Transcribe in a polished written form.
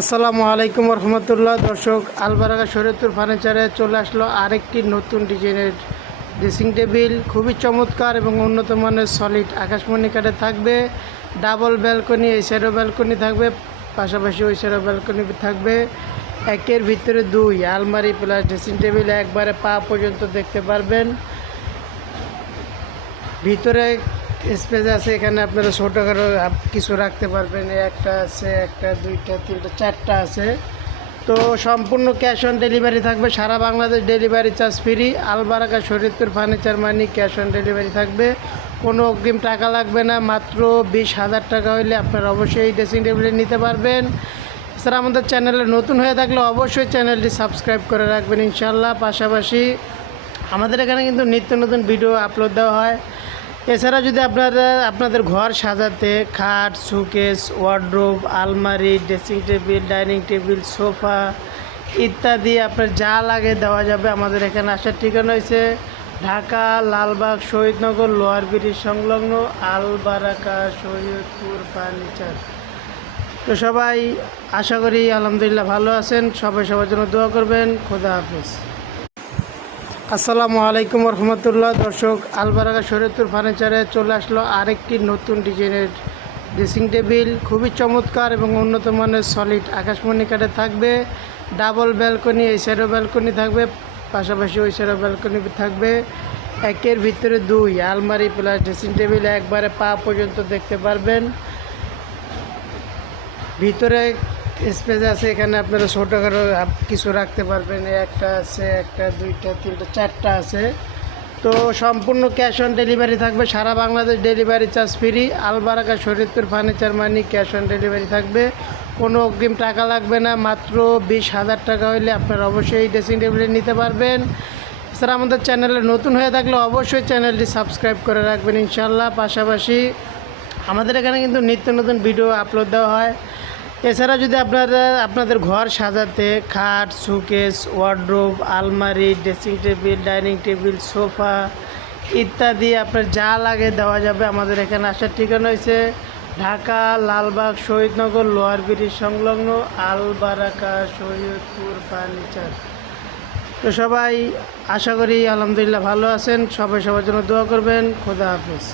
আসসালামু আলাইকুম রহমতুল্লাহ। দর্শক, আলবারাকা শরীয়তপুর ফার্নিচারে চলে আসলো আরেকটি নতুন ডিজাইনের ড্রেসিং টেবিল। খুবই চমৎকার এবং উন্নত মানের সলিড আকাশমণি কাঠে থাকবে। ডাবল ব্যালকনি, এই সাইডও ব্যালকনি থাকবে, পাশাপাশি ওই সাইডও ব্যালকনি থাকবে। একের ভিতরে দুই আলমারি প্লাস ড্রেসিং টেবিল, একবারে পা পর্যন্ত দেখতে পারবেন। ভিতরে স্পেস আছে, এখানে আপনারা ছোটোখাটো কিছু রাখতে পারবেন। একটা আছে, একটা, দুইটা, তিনটা, চারটা আছে। তো সম্পূর্ণ ক্যাশ অন ডেলিভারি থাকবে, সারা Bangladesh delivery charge free. Albaraka Shariatpur furniture মানি ক্যাশ অন ডেলিভারি থাকবে, কোনো অগ্রিম টাকা লাগবে না। মাত্র 20,000 টাকা হইলে আপনারা অবশ্যই ড্রেসিং টেবিলে নিতে পারবেন। এছাড়া আমাদের চ্যানেলে নতুন হয়ে থাকলে অবশ্যই চ্যানেলটি সাবস্ক্রাইব করে রাখবেন ইনশাল্লাহ। পাশাপাশি আমাদের এখানে কিন্তু নিত্য নতুন ভিডিও আপলোড দেওয়া হয়। এছাড়া যদি আপনাদের ঘর সাজাতে খাট, শোকেস, ওয়ার্ডরোব, আলমারি, dressing table, dining table, sofa ইত্যাদি আপনার যা লাগে দেওয়া যাবে। আমাদের এখানে আসার ঠিকানা হয়েছে ঢাকা লালবাগ শহীদনগর লোয়ার ব্রিজ সংলগ্ন আলবারাকা শরীয়তপুর ফার্নিচার। তো সবাই আশা করি আলহামদুলিল্লাহ ভালো আছেন। সবাই সবার জন্য দোয়া করবেন। খোদা হাফেজ। আসসালামু আলাইকুম রহমতুল্লাহ। দর্শক, আলবারাকা শরীয়তপুর ফার্নিচারে চলে আসলো আরেকটি নতুন ডিজাইনের ড্রেসিং টেবিল। খুবই চমৎকার এবং উন্নত মানের সলিড আকাশমণি কাঠে থাকবে। ডাবল ব্যালকনি, এই সাইডও ব্যালকনি থাকবে, পাশাপাশি ওই সাইডও ব্যালকনি থাকবে। একের ভিতরে দুই আলমারি প্লাস ড্রেসিং টেবিল, একবারে পা পর্যন্ত দেখতে পারবেন। ভিতরে স্পেস আছে, এখানে আপনারা ছোটোখাটো কিছু রাখতে পারবেন। একটা আছে, একটা, দুইটা, তিনটা, চারটা আছে। তো সম্পূর্ণ ক্যাশ অন ডেলিভারি থাকবে, সারা Bangladesh delivery charge free. Albaraka Shariatpur furniture মানি ক্যাশ অন ডেলিভারি থাকবে, কোনো অগ্রিম টাকা লাগবে না। মাত্র 20,000 টাকা হইলে আপনারা অবশ্যই ড্রেসিং টেবিলে নিতে পারবেন। এছাড়া আমাদের চ্যানেলে নতুন হয়ে থাকলে অবশ্যই চ্যানেলটি সাবস্ক্রাইব করে রাখবেন ইনশাল্লাহ। পাশাপাশি আমাদের এখানে কিন্তু নিত্য নতুন ভিডিও আপলোড দেওয়া হয়। এছাড়া যদি আপনাদের ঘর সাজাতে খাট, শোকেস, ওয়ার্ডরোব, আলমারি, dressing table, dining table, sofa ইত্যাদি আপনার যা লাগে দেওয়া যাবে। আমাদের এখানে আসার ঠিকানা হয়েছে ঢাকা লালবাগ শহীদনগর লোয়ার ব্রিজ সংলগ্ন আলবারাকা শরীয়তপুর ফার্নিচার। তো সবাই আশা করি আলহামদুলিল্লাহ ভালো আছেন। সবাই সবার জন্য দোয়া করবেন। খোদা হাফেজ।